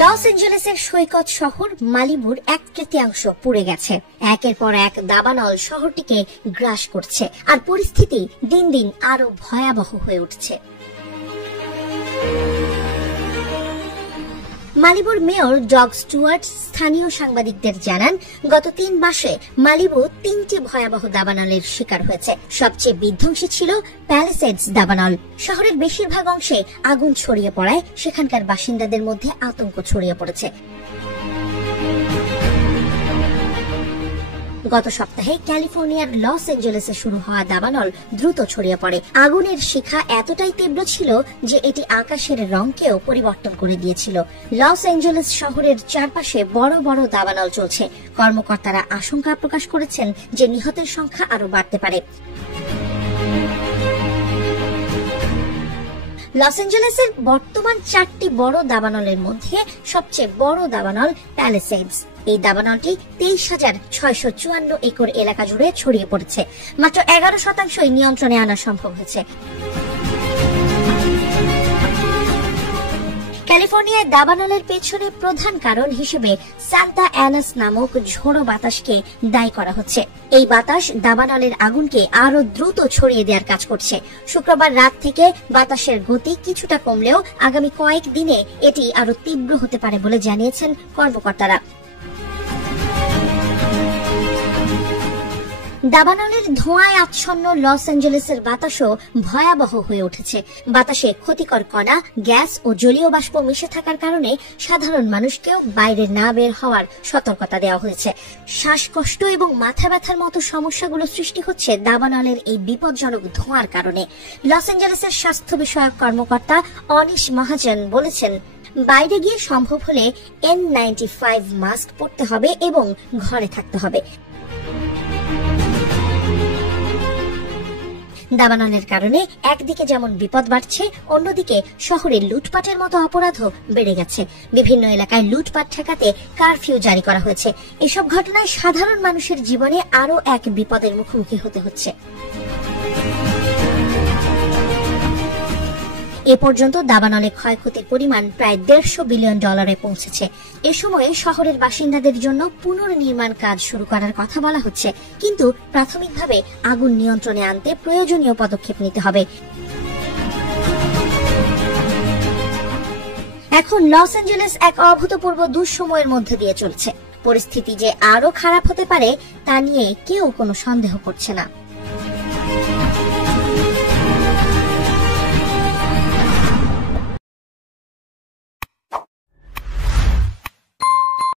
Loss এঞ্জেলেসের সৈকত শহর মালিবুর 1/3 পুড়ে গেছে। একের পর এক দাবানল শহরটিকে গ্রাস করছে, আর পরিস্থিতি দিন দিন আরো ভয়াবহ হয়ে উঠছে। মালিবুর মেয়র ডগ স্টুয়ার্ট স্থানীয় সাংবাদিকদের জানান, গত 3 মাসে মালিবু 3টি ভয়াবহ দাবানলের শিকার হয়েছে। সবচেয়ে বিধ্বংসী ছিল প্যালিসেডস দাবানল। শহরের বেশিরভাগ অংশে আগুন ছড়িয়ে পড়ায় সেখানকার বাসিন্দাদের মধ্যে আতঙ্ক ছড়িয়ে পড়েছে। গত সপ্তাহে ক্যালিফোর্নিয়ার লস এঞ্জেলেসে শুরু হওয়া দাবানল দ্রুত ছড়িয়ে পড়ে। আগুনের শিখা এতটাই তীব্র ছিল যে এটি আকাশের রংকেও পরিবর্তন করে দিয়েছিল। লস এঞ্জেলেস শহরের চারপাশে বড় বড় দাবানল চলছে। কর্মকর্তারা আশঙ্কা প্রকাশ করেছেন যে নিহতের সংখ্যা আরো বাড়তে পারে। লস এঞ্জেলেসের বর্তমান 4টি বড় দাবানলের মধ্যে সবচেয়ে বড় দাবানল প্যালিসেডস। এই দাবানলটি 23,654 একর এলাকা জুড়ে ছড়িয়ে পড়েছে। মাত্র 11% নিয়ন্ত্রণে আনা সম্ভব হয়েছে। ক্যালিফোর্নিয়ায় দাবানলের পেছনে প্রধান কারণ হিসেবে সান্তা অ্যানাস নামক ঝোড়ো বাতাসকে দায়ী করা হচ্ছে। এই বাতাস দাবানলের আগুনকে আরো দ্রুত ছড়িয়ে দেওয়ার কাজ করছে। শুক্রবার রাত থেকে বাতাসের গতি কিছুটা কমলেও আগামী কয়েক দিনে এটি আরো তীব্র হতে পারে বলে জানিয়েছেন কর্মকর্তারা। দাবানলের ধোঁয়ায় আচ্ছন্ন লস এঞ্জেলেসের বাতাসও ভয়াবহ হয়ে উঠেছে। বাতাসে ক্ষতিকর কণা, গ্যাস ও জলীয় বাষ্প মিশে থাকার কারণে সাধারণ মানুষকেও বাইরে না বের হওয়ার সতর্কতা দেওয়া হয়েছে। শ্বাসকষ্ট এবং মাথা ব্যথার মতো সমস্যাগুলো সৃষ্টি হচ্ছে দাবানলের এই বিপজ্জনক ধোঁয়ার কারণে। লস এঞ্জেলেসের স্বাস্থ্য বিষয়ক কর্মকর্তা অনিশ মহাজন বলেছেন, বাইরে গিয়ে সম্ভব হলে N95 মাস্ক পরতে হবে এবং ঘরে থাকতে হবে। দাবানলের কারণে একদিকে যেমন বিপদ বাড়ছে, অন্যদিকে শহরে লুটপাটের মতো অপরাধও বেড়ে গেছে। বিভিন্ন এলাকায় লুটপাট ঠেকাতে কারফিউ জারি করা হয়েছে। এসব ঘটনায় সাধারণ মানুষের জীবনে আরো এক বিপদের মুখোমুখি হতে হচ্ছে। এ পর্যন্ত দাবানলে ক্ষয়ক্ষতির পরিমাণ প্রায় $150 বিলিয়ন পৌঁছেছে। এ সময়ে শহরের বাসিন্দাদের জন্য পুনর্নির্মাণ কাজ শুরু করার কথা বলা হচ্ছে, কিন্তু প্রাথমিকভাবে আগুন নিয়ন্ত্রণে আনতে প্রয়োজনীয় পদক্ষেপ নিতে হবে। এখন লস এঞ্জেলেস এক অভূতপূর্ব দুঃসময়ের মধ্যে দিয়ে চলছে। পরিস্থিতি যে আরো খারাপ হতে পারে তা নিয়ে কেউ কোনো সন্দেহ করছে না।